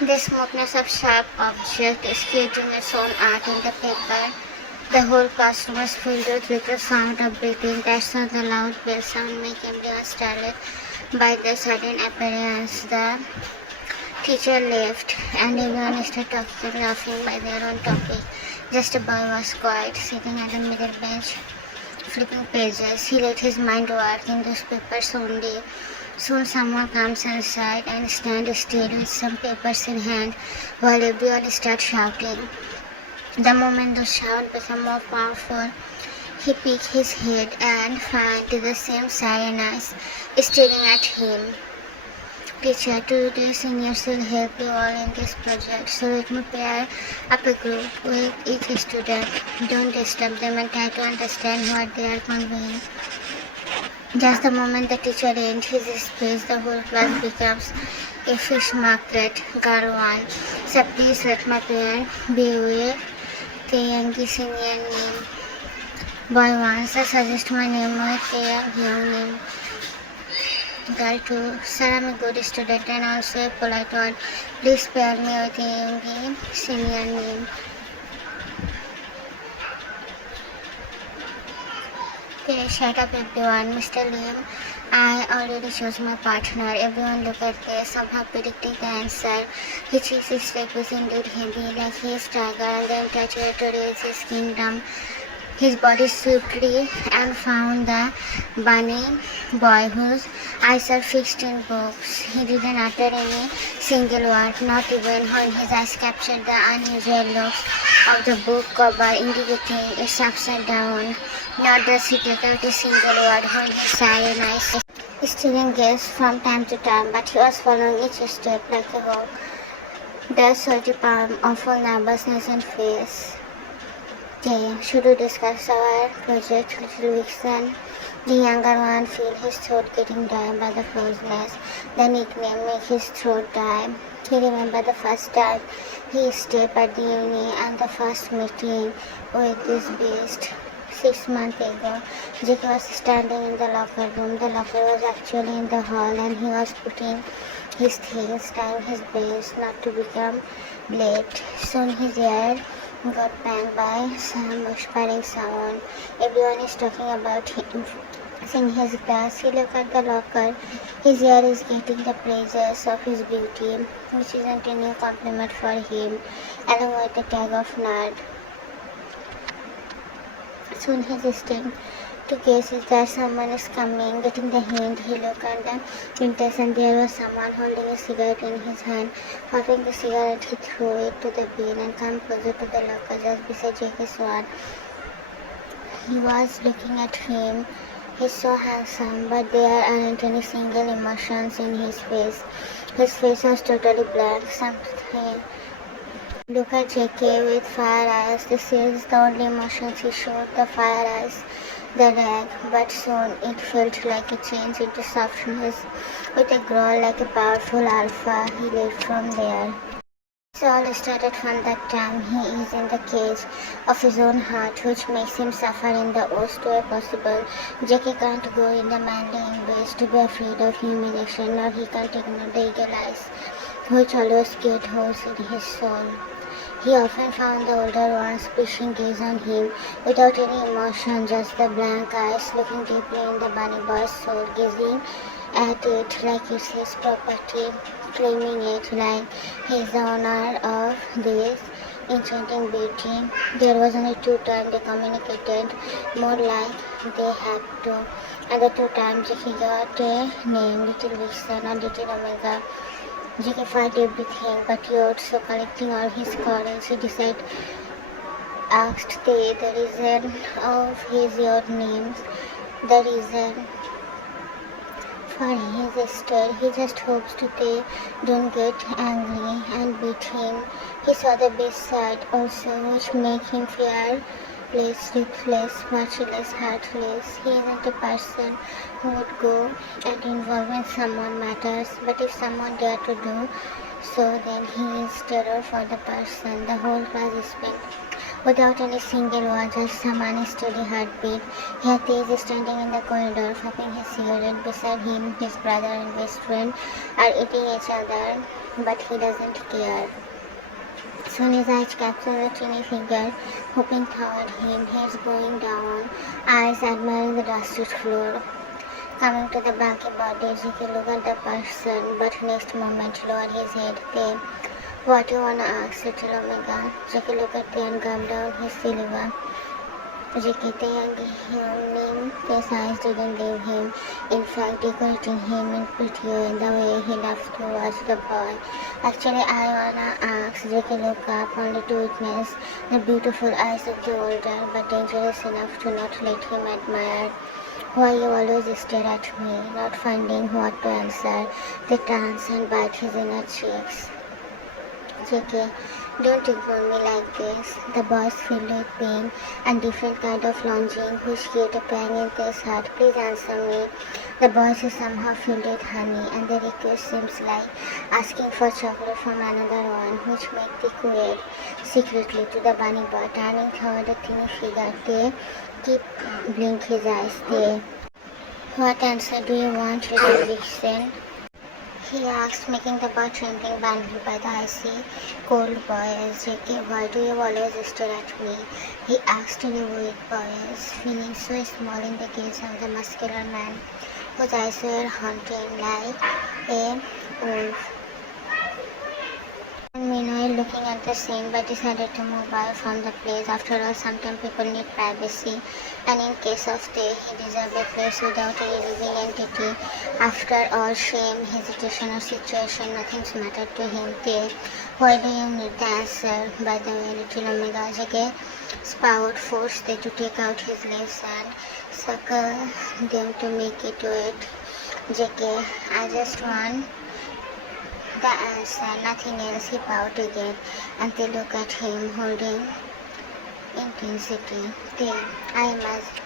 The smoothness of sharp object is creating its own art in the paper. The whole classroom was filled with the sound of breathing. That's not the loud bell sound make everyone startled by the sudden appearance. The teacher left, and everyone started talking and laughing by their own topic. Just a boy was quiet, sitting at the middle bench, flipping pages. He let his mind work in those papers only. Soon someone comes inside and stands still with some papers in hand while everyone starts shouting. The moment the sound became more powerful, he picked his head and found the same siren eyes staring at him. Teacher, today seniors will help you all in this project, so let me pair up a group with each student. Don't disturb them and try to understand what they are conveying. Just the moment the teacher ends his speech, the whole class becomes a fish market. Girl 1, so please let my pair be with the young senior name. Boy 1, so suggest my name with the young name. Girl 2, sir, I'm a good student and also a polite one. Please pair me with a young senior name. Okay, shut up everyone. Mr. Lim, I already chose my partner. Everyone look at this, somehow predicting the answer. His cheese step was indeed heavy, like he is tiger, and the entire territory is his kingdom. His body swiftly and found the bunny boy whose eyes are fixed in books. He didn't utter any single word, not even when his eyes captured the unusual looks of the book cover indicating it's upside down. Nor does he take out a single word when his siren eyes still engaged from time to time, but he was following each step like a hawk. The sweaty palm, awful nervousness in face. Okay, should we discuss our project, Little Vixen? The younger one feel his throat getting dry by the closeness. The nickname make his throat dry. He remembered the first time he stepped at the uni and the first meeting with this beast. 6 months ago, Jake was standing in the locker room. The locker was actually in the hall and he was putting his things, tying his belts not to become late. Soon his ear got banged by some whispering sound. Everyone is talking about him. Seeing his glass, he looked at the locker. His ear is getting the praises of his beauty, which isn't a new compliment for him, along with the tag of nerd. Soon his instinct to guess is that someone is coming. Getting the hint, he looked at the printers and there was someone holding a cigarette in his hand. Puffing the cigarette, he threw it to the bin and came closer to the locker just beside J.K. Swan. He was looking at him. He's so handsome, but there aren't any single emotions in his face. His face was totally blank. Something. Look at J.K. with fire eyes. This is the only emotions he showed, the fire eyes, the rag, but soon it felt like a change into softness. With a growl like a powerful alpha, he left from there. So all started from that time. He is in the cage of his own heart, which makes him suffer in the worst way possible. Jackie can't go in the manly embrace to be afraid of humiliation, nor he can't ignore the eagle eyes, which always get holes in his soul. He often found the older ones pushing gaze on him without any emotion, just the blank eyes looking deeply in the bunny boy's soul, gazing at it like it's his property, claiming it like he's the owner of this enchanting beauty. There was only 2 times they communicated, more like they had to. And the 2 times he got a name, Little Vixen or Little Omega. Jake fight everything but yet, so collecting all his courage, he asked the reason of his your names, the reason for his stare. He just hopes to they don't get angry and beat him. He saw the best side also, which make him fear less, ruthless, much less heartless. He isn't a person who would go and involve when someone matters, but if someone dare to do so, then he is terror for the person. The whole class spent Without any single word, just Saman's steady heartbeat. Here Tej is standing in the corridor, puffing his cigarette. Beside him, his brother and best friend are eating each other, but he doesn't care. Soon his eyes capture the tiny figure, hopping toward him, heads going down, eyes admiring the dusted floor. Coming to the bulky body, Jiki look at the person, but next moment lower his head. They, what you wanna ask, little Omega? Jiki look at the and gum down his silver. Jiki, the young name, his eyes didn't leave him, in fact decorating him in pretty way in the way he loved to watch the boy. Actually, I wanna ask, Jiki look up only to witness the beautiful eyes of the older, but dangerous enough to not let him admire. Why you always stare at me, not finding what to answer, they dance and bite his inner cheeks. JK, don't ignore me like this. The boys filled with pain and different kind of longing which create a pang in his heart. Please answer me. The boys is somehow filled with honey and the request seems like asking for chocolate from another one which make the quail secretly to the bunny boy turning toward the tiny figure. They keep blink his eyes. They, what answer do you want, little vixen? He asked, making the boy trembling badly by the icy, cold voice. JK, why do you always stare at me? He asked in a weird voice, feeling so small in the gaze of the muscular man, whose eyes were haunting like a wolf. And meanwhile, looking at the scene, but decided to move away from the place. After all, sometimes people need privacy, and in case of Tay, he deserved a place without any living entity. After all, shame, hesitation, or situation, nothing's mattered to him. Tay, why do you need the answer? By the way, little Omega Jake spout forced Tay to take out his lips and suckle them to make it wet. JK, I just want the answer, nothing else. He bowed again, and they look at him, holding intensity. They, I must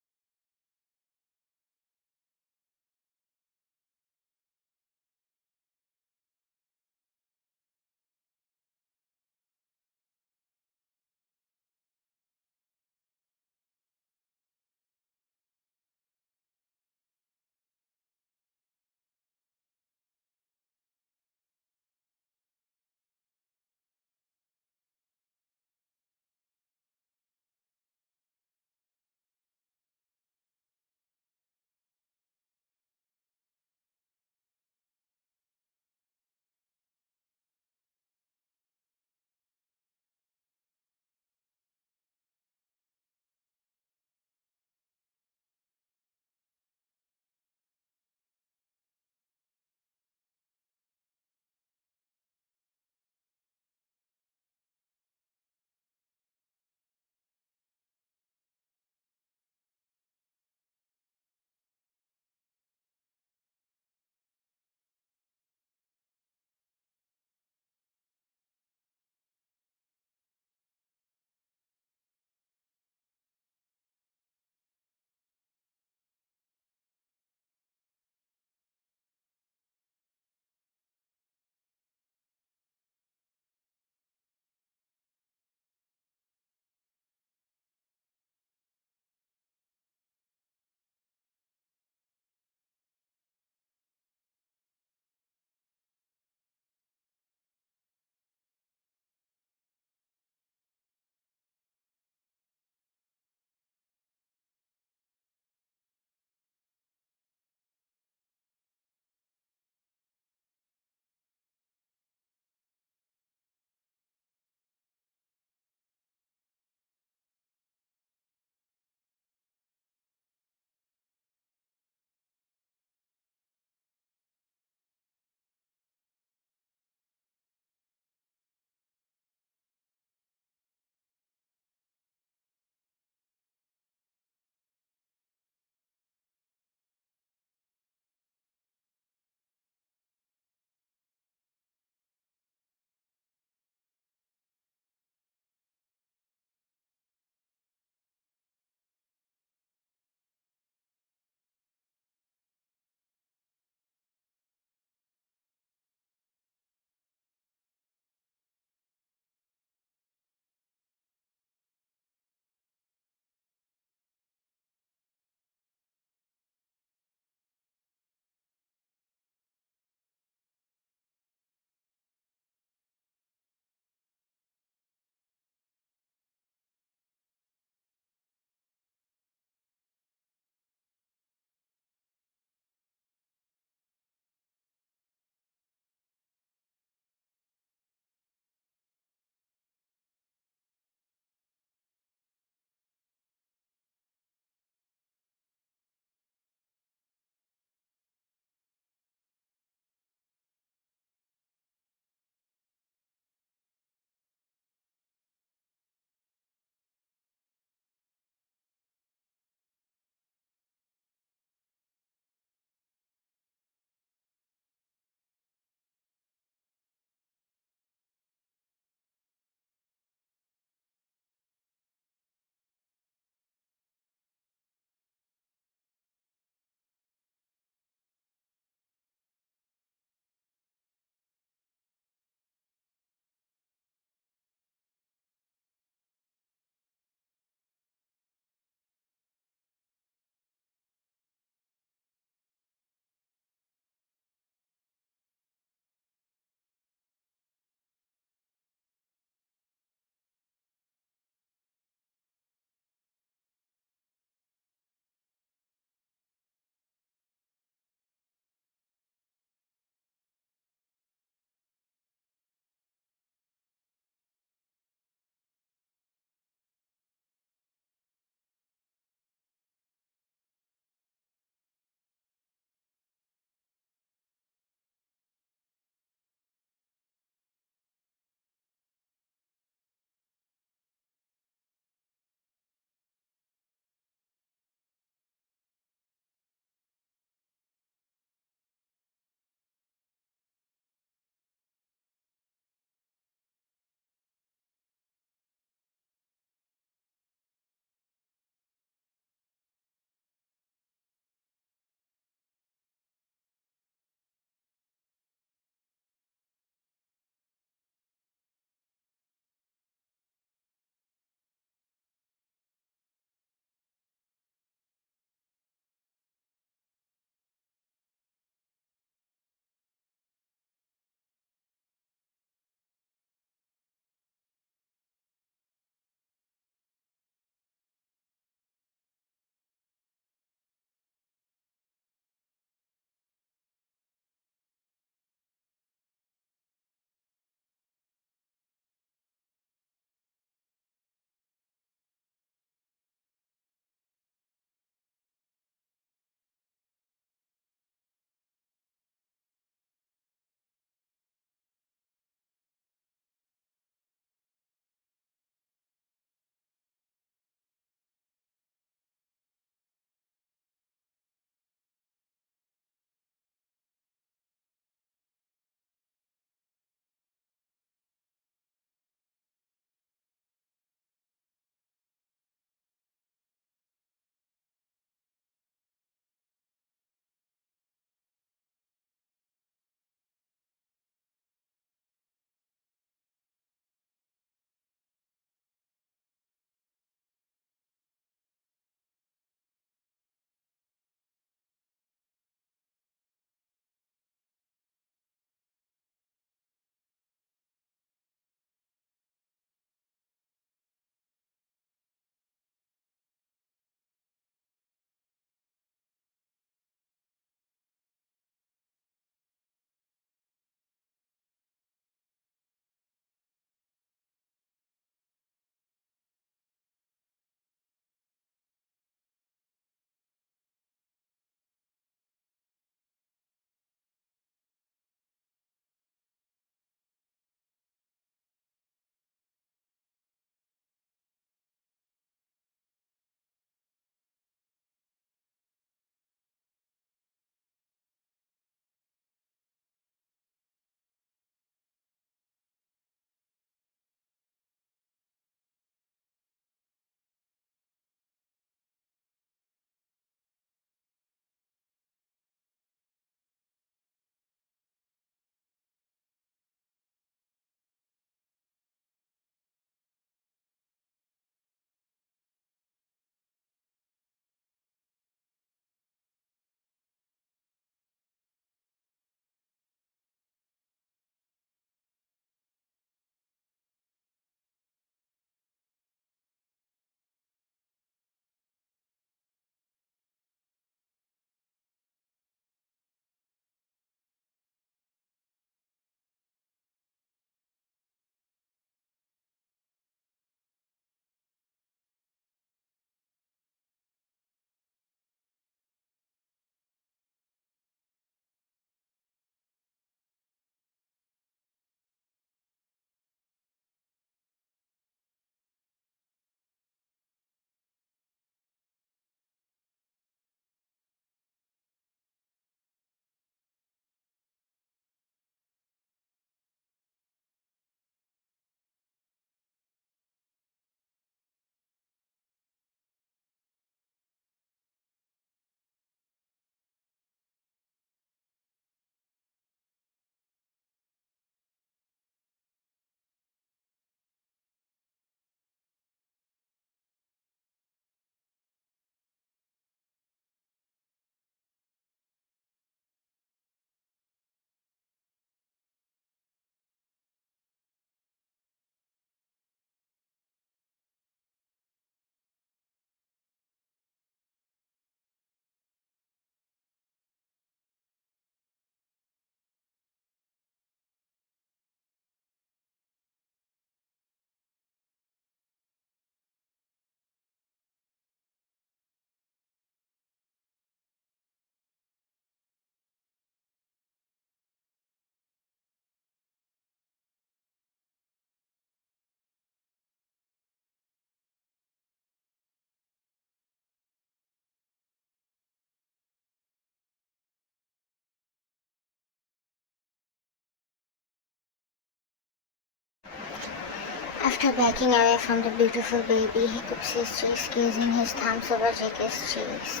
After backing away from the beautiful baby, he cooks his cheeks, squeezing his thumbs over JK's cheeks.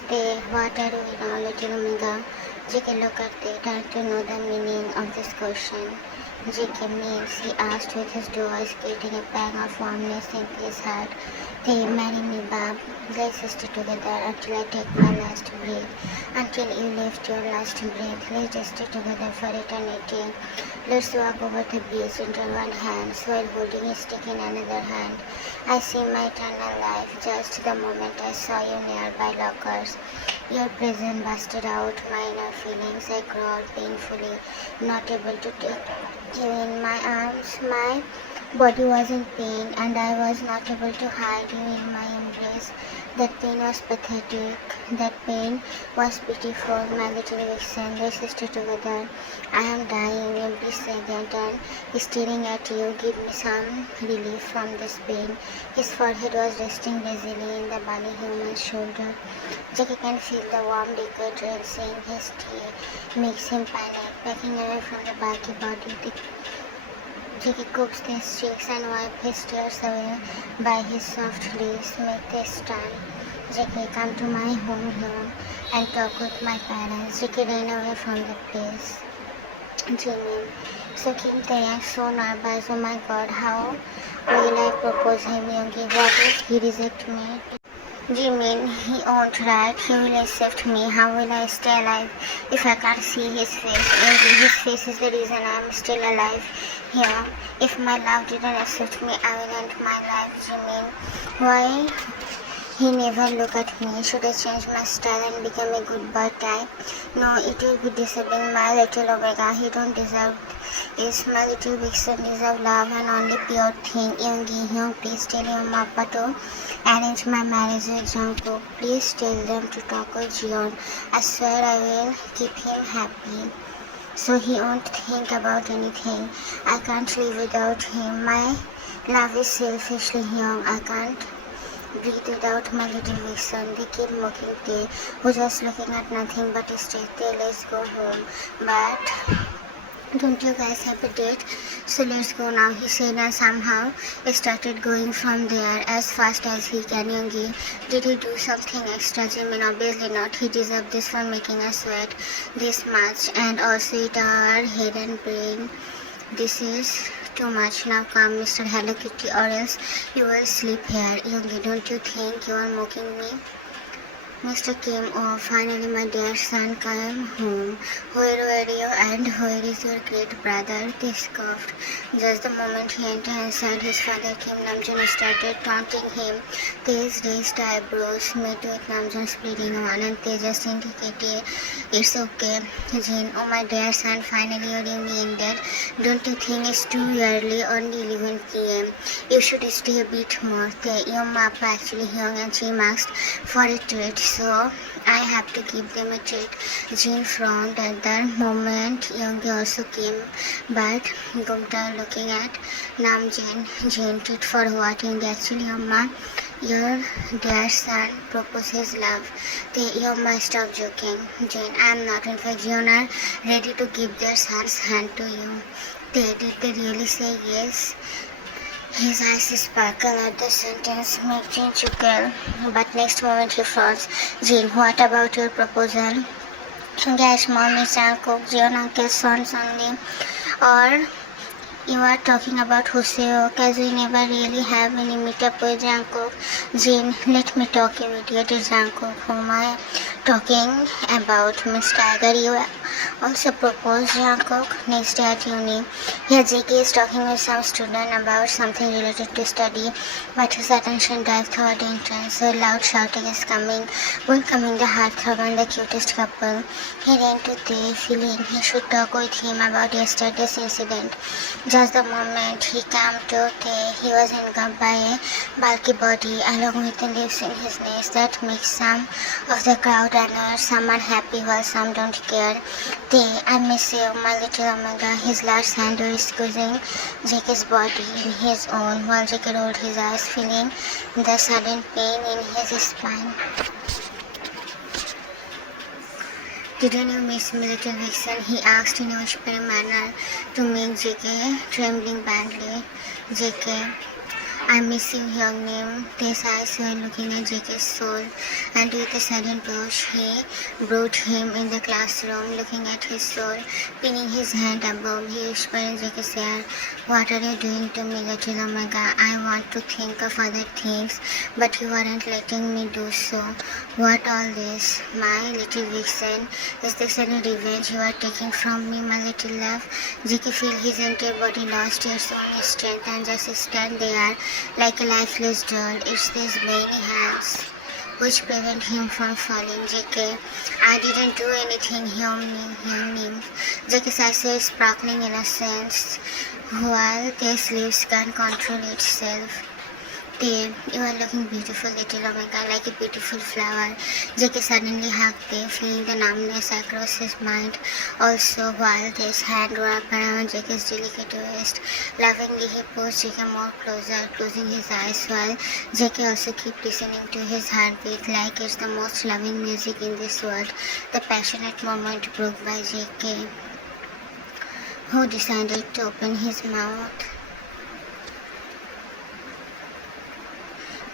What are you now, little Omega? JK looked at they, trying to know the meaning of this question. JK means, he asked with his voice, getting a pang of warmness in his heart. They marry me, Bob. Let's stay together until I take my last breath. Until you lift your last breath, let's just stay together for eternity. Let's walk over the beach into one hand, while holding a stick in another hand. I see my eternal life, just the moment I saw you nearby lockers. Your presence busted out my inner feelings. I crawled painfully, not able to take you in my arms. My body was in pain, and I was not able to hide you in my embrace. That pain was pathetic. That pain was pitiful. My little vixen, let's stay together. I am dying every second, and staring at you give me some relief from this pain. His forehead was resting lazily in the bunny human's shoulder. Jackie can feel the warm liquid rinsing his tea, makes him panic, backing away from the bulky body. Jackie cooks his cheeks and wipes his tears away by his soft lips. Make this stand. Jackie, come to my home here and talk with my parents. Jackie ran away from the place. Jimmy, so Kim Tae so nervous. Oh my God, how will I propose him, Yogi? What if he rejects me? Jimin, he won't, right? He will accept me. How will I stay alive if I can't see his face? Maybe his face is the reason I am still alive here. If my love didn't accept me, I will end my life. Jimin, why he never look at me? Should I change my style and become a good boy type? No, it will be disturbing my little Omega. He don't deserve this. My little vixen deserve love and only pure thing. Yoongi Hyun, please tell your mappa to arrange my marriage with Jungkook. Please tell them to talk with Jiyeon. I swear I will keep him happy, so he won't think about anything. I can't live without him. My love is selfishly young. I can't breathe without my little vixen. They keep mocking Tae, who's just looking at nothing but a stage. Tae, let's go home. But don't you guys have a date? So let's go now, he said, and somehow started going from there as fast as he can. Yoongi, did he do something extra? Jimin, obviously not. He deserved this for making us sweat this much and also eat our head and brain. This is too much. Now come, Mr. Hello Kitty, or else you will sleep here. Yoongi, don't you think you are mocking me? Mr. Kim, oh, finally my dear son came home. Where were you and where is your great brother? They scoffed. Just the moment he entered inside, his father Kim Namjoon started taunting him. Tae's raised eyebrows met with Namjoon's bleeding one, and Tae just indicated, it's okay. Jin, oh my dear son, finally your uni ended. Don't you think it's too early? Only 11 p.m. You should stay a bit more. Tae, your mappa actually young and she asked for a treat, so I have to give them a treat. Jin frowned at that moment. Yoongi also came, but Gupta looking at Namjoon. Jin, treat for what? Yoongi, actually, Amma, your dear son proposes love. Tae, you must stop joking. Jin, I am not. In fact, Jiyeon are ready to give their son's hand to you. Tae, did they really say yes? His eyes sparkle at the sentence, make Jin chuckle, but next moment he frowns. Jin, what about your proposal? Yes, mom is Taekook, Jiyeon uncle's sons only. Or you are talking about Hoseo, cause we never really have any meetup with Jungkook. Jin, let me talk, immediate is Jungkook. Whom I talking about? Miss Tiger, you also proposed Jungkook next day at uni. Here JK is talking with some student about something related to study, but his attention dives toward the entrance, so loud shouting is coming, welcoming the heartthrob and the cutest couple. He ran to Tae, feeling he should talk with him about yesterday's incident. Just the moment he came to Tae, he was engulfed by a bulky body along with the lips in his nest that makes some of the crowd annoyed, some unhappy while some don't care. Tae, I miss you, my little Omega. His large hand was squeezing JK's body in his own while JK rolled his eyes, feeling the sudden pain in his spine. Didn't you miss me, little vixen? He asked in a whispering manner to make JK trembling badly. JK, I miss you, young name. His eyes were looking at JK's soul, and with a sudden push, he brought him in the classroom, looking at his soul, pinning his hand above. He whispered in JK's ear, "What are you doing to me, little Omega? I want to think of other things, but you aren't letting me do so. What all this, my little vixen? Is this any revenge you are taking from me, my little love?" JK felt his entire body lost its own strength and just stand there like a lifeless doll. It's these veiny hands which prevent him from falling. JK, I didn't do anything, him. JK's eyes were sparkling innocence, while his lips can't control itself. Babe, you are looking beautiful, little Omega, like a beautiful flower. JK suddenly hugged Dave, feeling the numbness across his mind. Also, while his hand wrapped around JK's delicate waist, lovingly he pushed JK more closer, closing his eyes while JK also kept listening to his heartbeat like it's the most loving music in this world. The passionate moment broke by JK, who decided to open his mouth.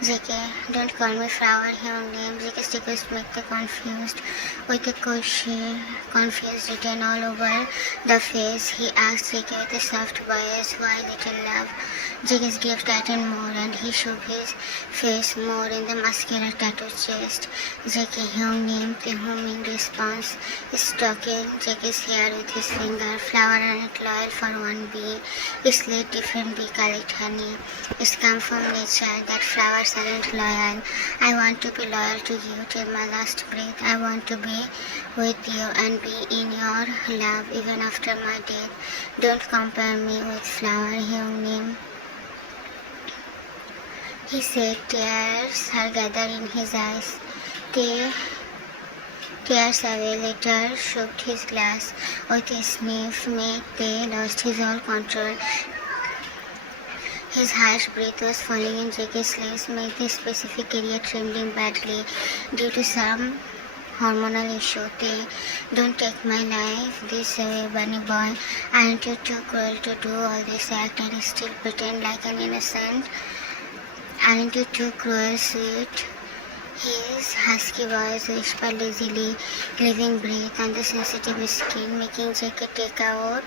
JK, don't call me flower, your name. JK's stickers make the confused, with a confused written all over the face. He asked JK with a soft voice, "Why, little love?" JK's gaze tightened more, and he shook his face more in the muscular tattooed chest. JK, your name, the humming response, is talking JK's hair with his finger. "Flower aren't loyal for one bee. It's let different bee collect honey. It's come from nature that flowers aren't loyal. I want to be loyal to you till my last breath. I want to be with you and be in your love even after my death. Don't compare me with flower, young name," he said. Tears had gathered in his eyes. Tears away later shook his glass with a sniff, made they lost his all control. His harsh breath was falling in JK's lips, made the specific area trembling badly due to some hormonal issue. They don't take my life this way, bunny boy. Aren't you too cruel to do all this act and still pretend like an innocent? Aren't you too cruel, sweet? His husky voice whispered lazily, leaving breath on the sensitive skin, making JK take out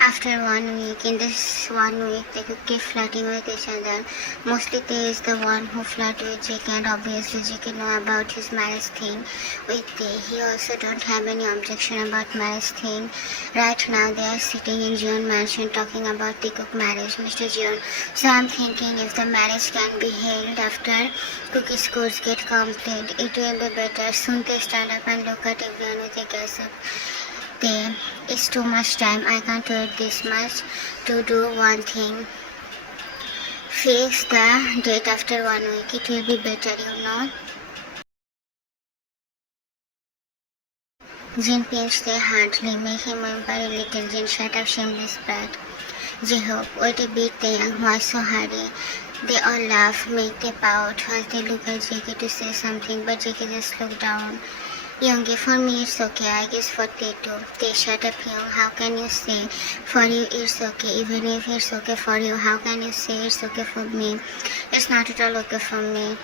After 1 week. In this 1 week, they could keep flirting with each other. Mostly Tay is the one who flirts with JK, and obviously JK know about his marriage thing with Tay. He also don't have any objection about marriage thing. Right now they are sitting in Jeon mansion talking about Taekook marriage, Mr. Jeon. So I'm thinking if the marriage can be held after Cookie's course get complete, it will be better. Soon they stand up and look at everyone with a gasp. It's too much time. I can't wait this much to do one thing. Fix the date after 1 week. It will be better, you know. Jin pinched their hardly, make him whimper a little. Jin, shut up, shameless brat. J-Hope, wait a bit, why so hurry? They all laugh, make they pout, while they look at JK to say something, but JK just looked down. Youngie, for me it's okay, I guess for Tay too. Tay, shut up, Young. How can you say for you it's okay? Even if it's okay for you, how can you say it's okay for me? It's not at all okay for me.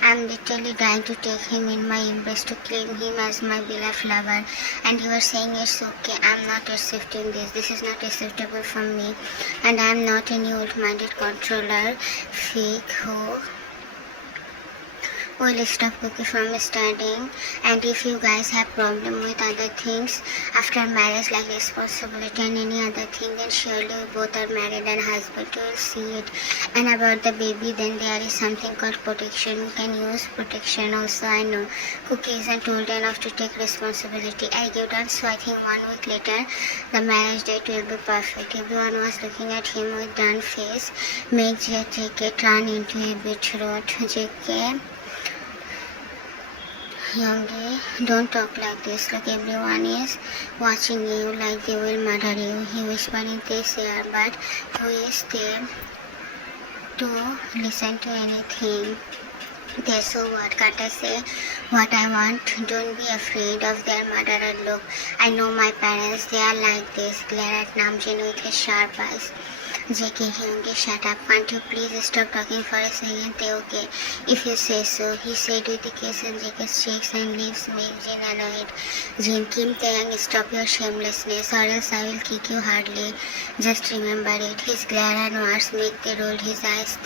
I'm literally dying to take him in my embrace, to claim him as my beloved lover, and you are saying it's okay. I'm not accepting this. This is not acceptable for me, and I'm not any old-minded controller freak will stop Cookie from studying. And if you guys have problem with other things after marriage like responsibility and any other thing, then surely you both are married and husband will see it. And about the baby, then there is something called protection. You can use protection also. I know Cookie isn't old enough to take responsibility. I give down, so I think 1 week later the marriage date will be perfect. Everyone was looking at him with done face. Make JK turn into a beetroot. JK, Youngie, don't talk like this. Look, everyone is watching you like they will murder you. He whispered in his ear, but who is there to listen to anything? They're so what? Can't I say what I want? Don't be afraid of their murderer look. I know my parents, they are like this. Glare at Namjin with his sharp eyes. JK, Hyungi, shut up. Can't you please stop talking for a second? Okay, if you say so, he said with a kiss on JK's cheeks and lips, make Jin annoyed. Jin, Kim Taeyang, stop your shamelessness or else I will kick you hardly. Just remember it. His glare and words make they roll his eyes.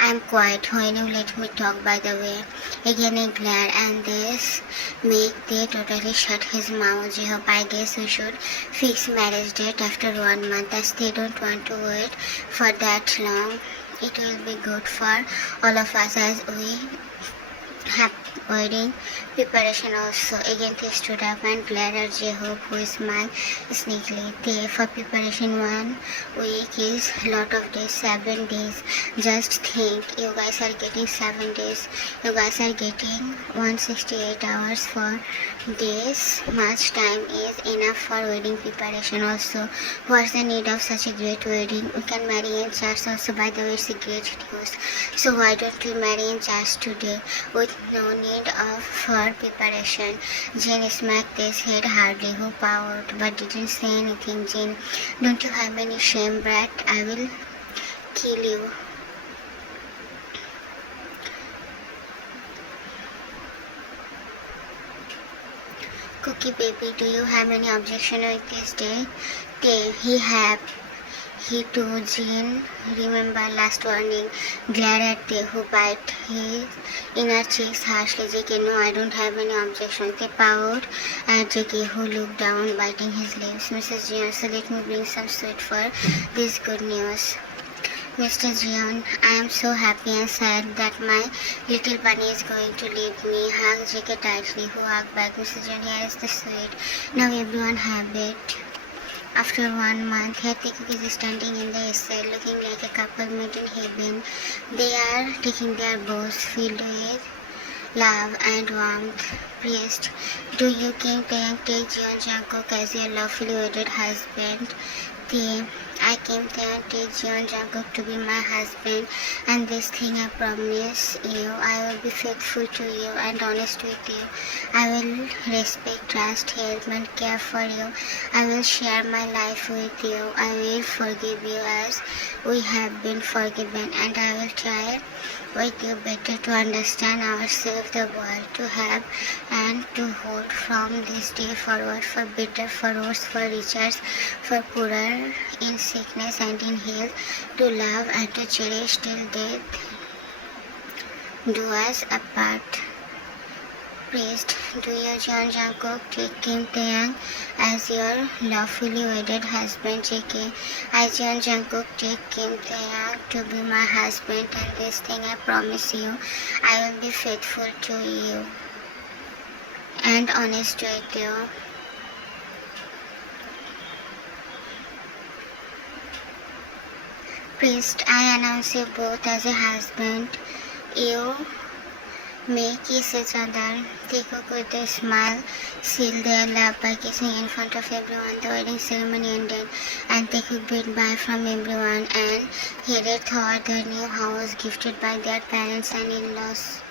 I'm quiet when you let me talk, by the way. Again a glare and this make they totally shut his mouth. Jehope, I guess we should fix marriage date after 1 month as they don't want to wait for that long. It will be good for all of us as we have wedding preparation also. Again they stood up and glared at Jehope, who smiled sneakily. They for preparation 1 week is lot of days, 7 days. Just think, you guys are getting 7 days. You guys are getting 168 hours for days. Much time is enough for wedding preparation also. What's the need of such a great wedding? We can marry in church also, by the way, it's a great news. So why don't we marry in church today with no need of for preparation? Jane smacked his head hardly, who powed but didn't say anything. Jane, don't you have any shame, brat? I will kill you. Cookie baby, do you have any objection with this day? He too, Jean, remember last warning. Glare at Tay, who bite his inner cheeks harshly. JK, no, I don't have any objection. They powed at JK, who looked down, biting his lips. Mrs. Jean, so let me bring some sweet for this good news. Mr. Jeon, I am so happy and sad that my little bunny is going to leave me. Hug JK tightly, who hugged back. Mrs. Jeon, here is the sweet. Now everyone have it. After 1 month, here Taekook is standing in the side, looking like a couple made in heaven. They are taking their bows filled with love and warmth. Priest, do you Kim Taeyang take Jeon Jungkook as your lawfully wedded husband? I came there to Jeon Jungkook to be my husband, and this thing I promise you, I will be faithful to you and honest with you. I will respect, trust, help and care for you. I will share my life with you. I will forgive you as we have been forgiven, and I will try with you better to understand ourselves, the world, to have and to hold from this day forward, for better, for worse, for richer, for poorer, in sickness and in health, to love and to cherish till death do us apart. Priest, do you Jeon Jungkook take Kim Taeyang as your lawfully wedded husband? JK, I Jeon Jungkook take Kim Taeyang to be my husband, and this thing I promise you, I will be faithful to you and honest with you. Priest, I announce you both as a husband. You may kiss each other. Taekook with a smile sealed their love by kissing in front of everyone. The wedding ceremony ended and Taekook bid bye from everyone and headed toward their new house gifted by their parents and in-laws.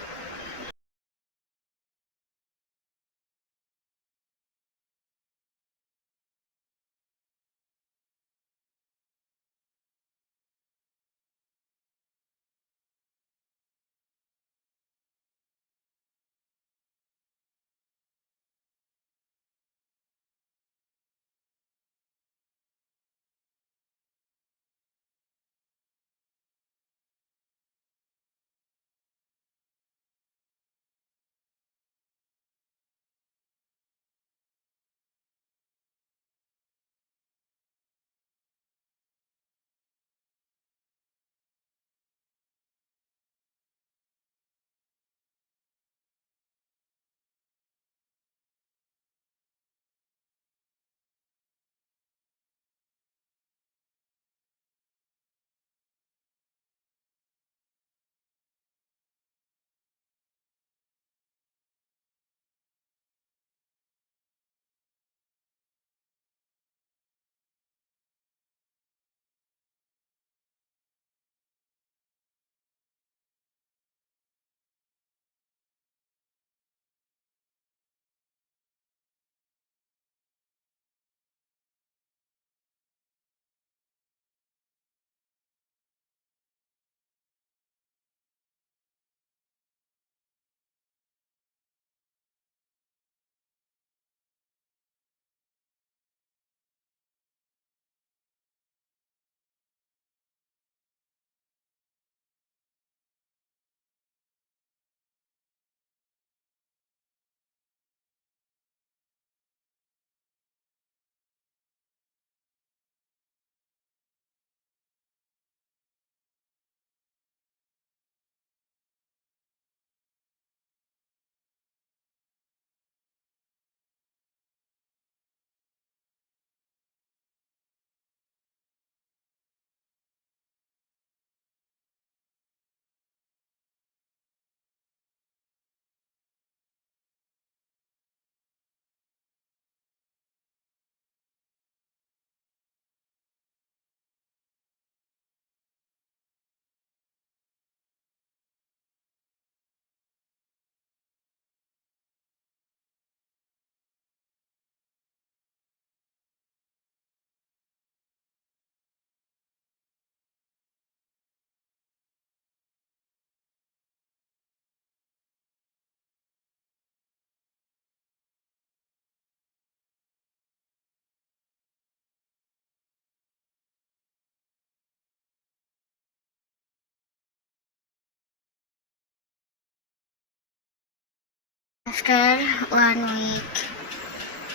After 1 week,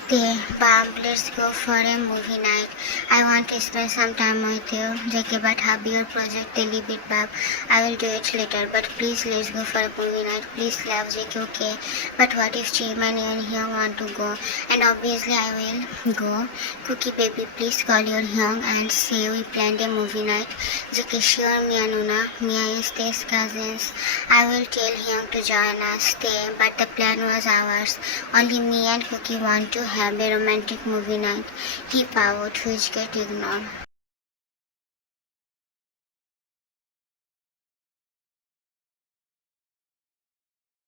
they, Bob, let's go for a movie night. I want to spend some time with you. JK, but hubby, your project, they leave it, Bob. I will do it later, but please let's go for a movie night. Please love JK, okay? But what if Jim and you and Hyung want to go? And obviously I will go. Cookie baby, please call your Hyung and say we planned a movie night. JK, sure, me and Una, me and Stace cousins. I will tell Hyung to join us, stay, but the plan was ours. Only me and Cookie want to have a romantic movie night. He vowed, which get ignored.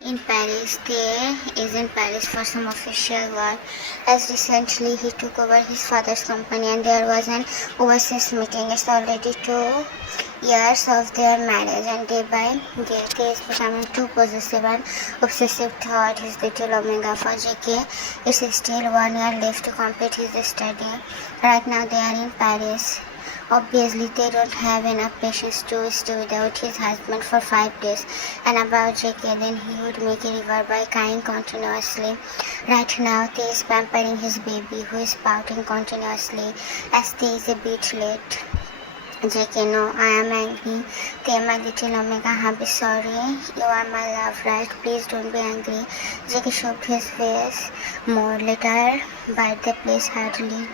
In Paris, Tay is in Paris for some official work, as recently he took over his father's company and there was an overseas meeting. It's already 2 years of their marriage, and day by day Tay is becoming too possessive and obsessive toward his little Omega. For JK, it's still 1 year left to complete his study. Right now they are in Paris. Obviously, they don't have enough patience to stay without his husband for 5 days. And about JK, then he would make a river by crying continuously. Right now, Tay is pampering his baby, who is pouting continuously, as Tay is a bit late. JK, no, I am angry. Tay, my little Omega, hubby, sorry. You are my love, right? Please don't be angry. JK shoved his face more. Later, but they place hardly.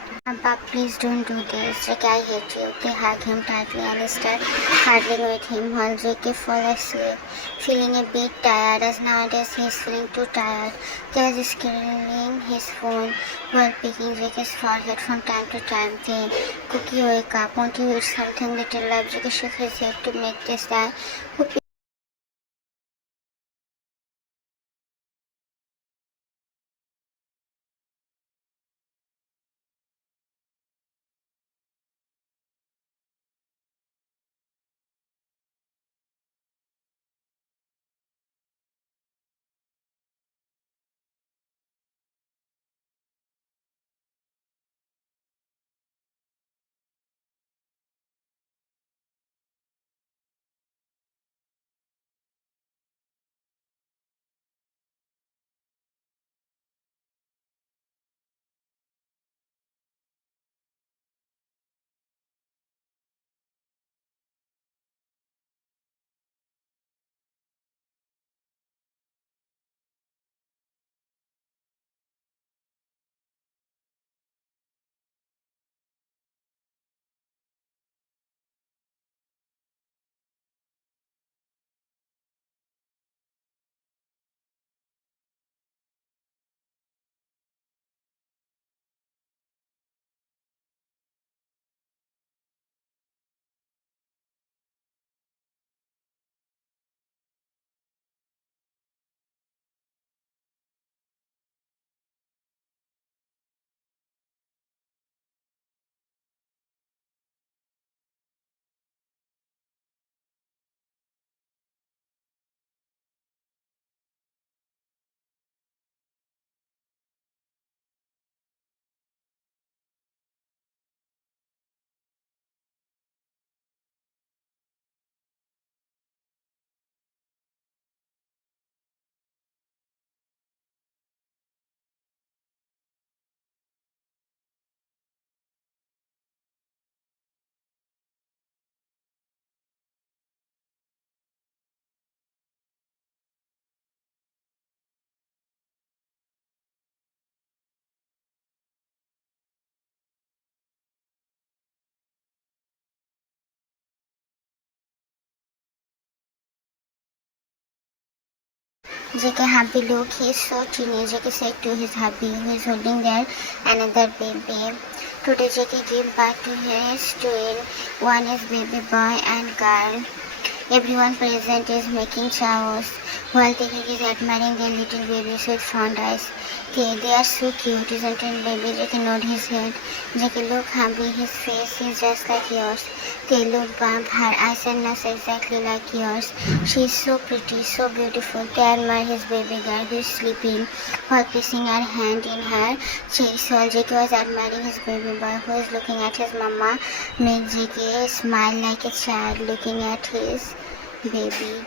But please don't do this. JK, I hate you. They hug him tightly and start cuddling with him while JK falls asleep, feeling a bit tired, as nowadays he is feeling too tired. They was scrolling his phone while picking JK's forehead from time to time. They, Cookie, wake up. Won't you eat something, little love? JK shook his head to make this that. JK, hubby, look, he is so teeny. JK said to his hubby, who is holding their another baby. Today JK gave birth to his twin. One is baby boy and girl. Everyone present is making chows while Taekook is admiring their little babies with fond eyes. They are so cute, isn't it, baby? JK nodded his head. JK, look, hubby, his face is just like yours. They look bump, her eyes and nose exactly like yours. She is so pretty, so beautiful. They admire his baby girl who is sleeping while placing her hand in her chest while JK was admiring his baby boy who is looking at his mama. Made JK smile like a child looking at his baby.